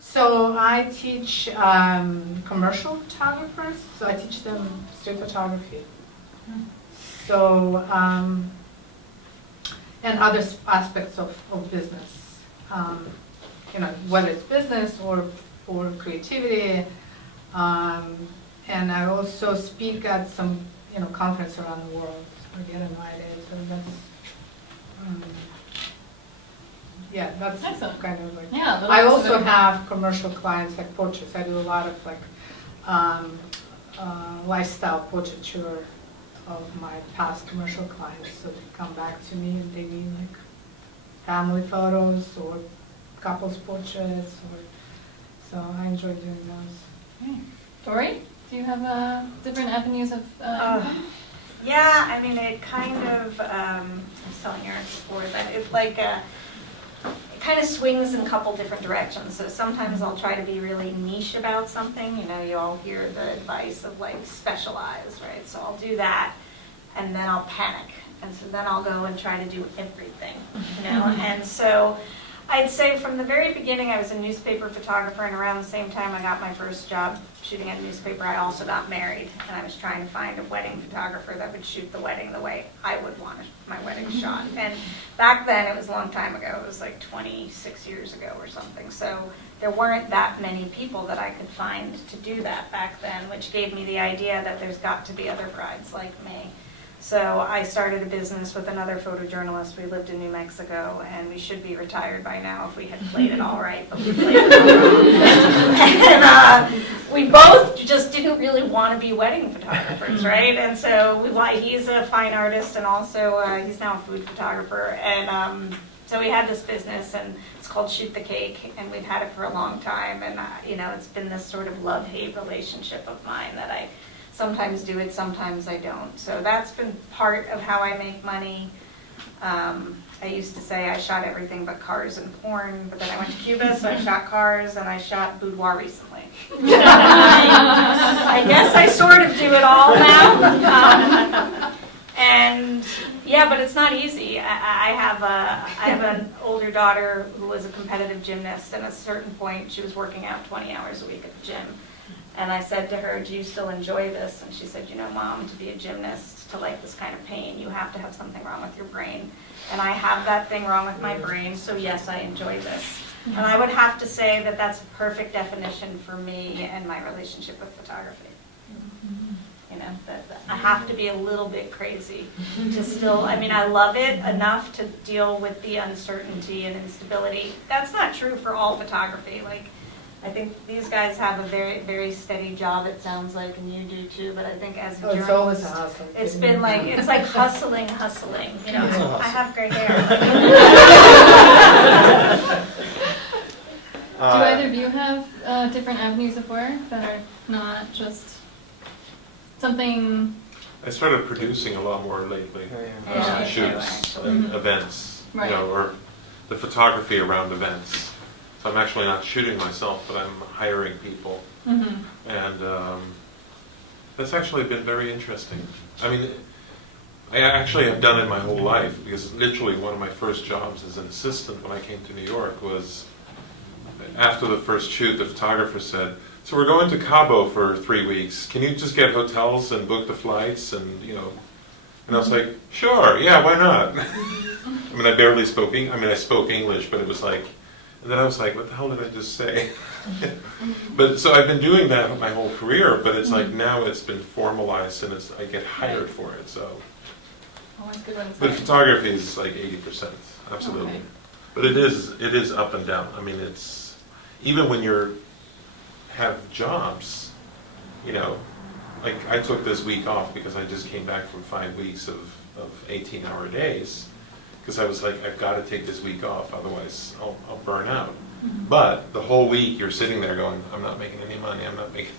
So I teach commercial photographers, so I teach them street photography. So, and other aspects of business, whether it's business or creativity. And I also speak at some, conference around the world. I get invited, so that's Excellent. kind of like. Yeah. I also have commercial clients, like portraits. I do a lot of lifestyle portraiture of my past commercial clients. So they come back to me and they need like family photos or couples portraits, so I enjoy doing those. Okay. Dorie, do you have different avenues of income? Yeah, I mean, it kind of, I was telling Eric before, that it's like it kind of swings in a couple different directions. So sometimes I'll try to be really niche about something. You all hear the advice of like specialize, right? So I'll do that, and then I'll panic. And so then I'll go and try to do everything, And so I'd say from the very beginning, I was a newspaper photographer, and around the same time I got my first job shooting at a newspaper, I also got married, and I was trying to find a wedding photographer that would shoot the wedding the way I would want my wedding shot. And back then, it was a long time ago, it was like 26 years ago or something, so there weren't that many people that I could find to do that back then, which gave me the idea that there's got to be other brides like me. So I started a business with another photojournalist. We lived in New Mexico, and we should be retired by now if we had played it all right, but we played it all wrong. And we both just didn't really want to be wedding photographers, right? And so he's a fine artist, and also he's now a food photographer. And so we had this business, and it's called Shoot the Cake, and we've had it for a long time. And it's been this sort of love-hate relationship of mine that I sometimes do it, sometimes I don't. So that's been part of how I make money. I used to say I shot everything but cars and porn, but then I went to Cuba, so I shot cars, and I shot boudoir recently. I guess I sort of do it all now. And yeah, but it's not easy. I have an older daughter who was a competitive gymnast, and at a certain point she was working out 20 hours a week at the gym. And I said to her, do you still enjoy this? And she said, Mom, to be a gymnast, to like this kind of pain, you have to have something wrong with your brain. And I have that thing wrong with my brain, so yes, I enjoy this. And I would have to say that that's a perfect definition for me and my relationship with photography. That I have to be a little bit crazy to still, I love it enough to deal with the uncertainty and instability. That's not true for all photography. I think these guys have a very, very steady job, it sounds like, and you do too, but I think as a journalist, it's always a hustle. It's been like, it's like hustling. I have gray hair. Do either of you have different avenues of work that are not just something? I started producing a lot more lately. Shoots and events, Right. Or the photography around events. So I'm actually not shooting myself, but I'm hiring people. Mm-hmm. And that's actually been very interesting. I actually have done it my whole life, because literally one of my first jobs as an assistant when I came to New York was, after the first shoot, the photographer said, so we're going to Cabo for 3 weeks. Can you just get hotels and book the flights? And I was like, sure, yeah, why not? I barely spoke I spoke English, but it was like, and then I was like, what the hell did I just say? But so I've been doing that my whole career, but it's like now it's been formalized and I get hired for it. So, Always good when it's but hired. photography is like 80%, absolutely. Okay. But it is up and down. It's even when have jobs, like I took this week off because I just came back from 5 weeks of 18-hour days. Because I was like, I've got to take this week off, otherwise I'll burn out. Mm-hmm. But the whole week you're sitting there going, I'm not making any money, I'm not making,